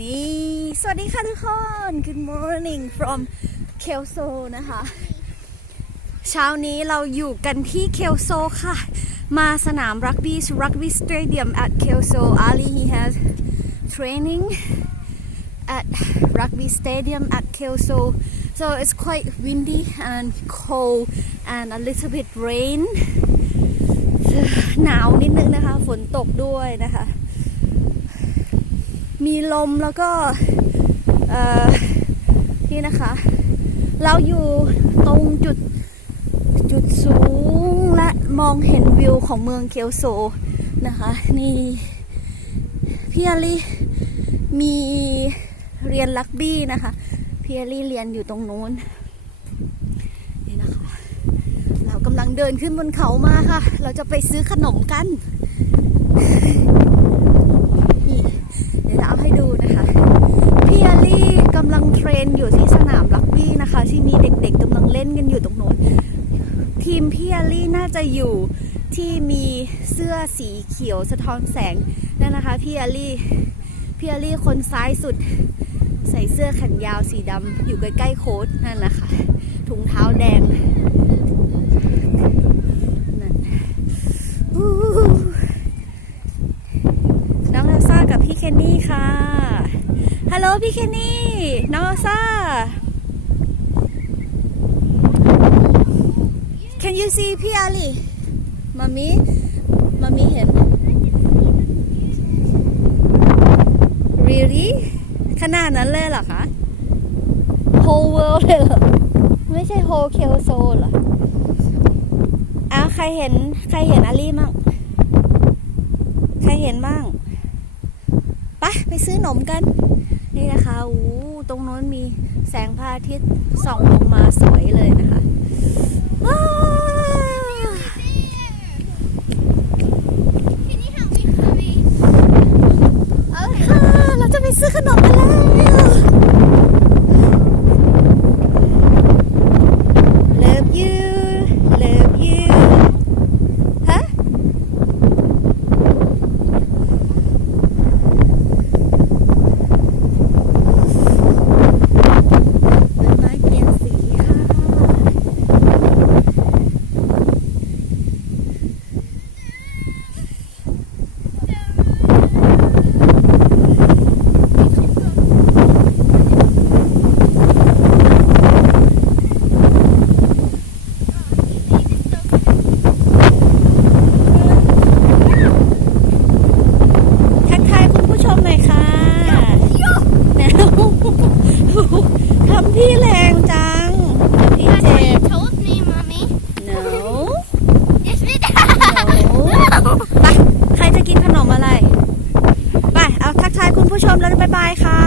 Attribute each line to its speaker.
Speaker 1: นี่ สวัสดีค่ะทุกคน Good morning from Kelso นะคะ เช้านี้เราอยู่กันที่เคลโซค่ะ มาสนามรักบี้ Rugby Stadium at Kelso Ali he has training at Rugby Stadium at Kelso so it's quite windy and cold and a little bit rain หนาวนิดนึงนะคะ ฝนตกด้วยนะคะ มีลมแล้วก็เอ่อนี่นะคะ เราอยู่ตรงจุดจุดสูงและมองเห็นวิวของเมืองเคียวโซนะคะ นี่พี่อลีมีเรียนลักบี้นะคะพี่อลีเรียนอยู่ตรงนู้นนี่นะคะ เรากำลังเดินขึ้นบนเขามาค่ะ เราจะไปซื้อขนมกันเดี๋ยวเราเอาให้ดูนะคะพี่อาลี่กำลังเทรนอยู่ที่สนามรักบี้นะคะที่มีเด็กๆกำลังเล่นกันอยู่ตรงโน้นทีมพี่อาลี่น่าจะอยู่ที่มีเสื้อสีเขียวสะท้อนแสงนั่นนะคะพี่อาลี่พี่อาลี่คนซ้ายสุด ใส่เสื้อแขนยาวสีดำอยู่ใกล้ๆโค้ดนั่นนะค่ะถุงเท้าแดงนั่นอู้น้องเอลซ่ากับพี่ เคนนี่ค่ะ ฮัลโหลพี่เคนนี่ น้องซ่า Can you see พี่อาลีมามีมามีเห็น Really ขนาดนั้นเลยเหรอคะ Whole world เลยเหรอ ไม่ใช่ Whole k e l s o เหรออ้าวใครเห็น ใครเห็นอาลีมั่งใครเห็นบ้าง ไปไปซื้อขนมกัน นี่นะคะอู้ตรงโน้นมีแสงพระอาทิตย์ส่องลงมาสวยเลยนะคะู้ชมแล้วบ๊ายบายค่ะ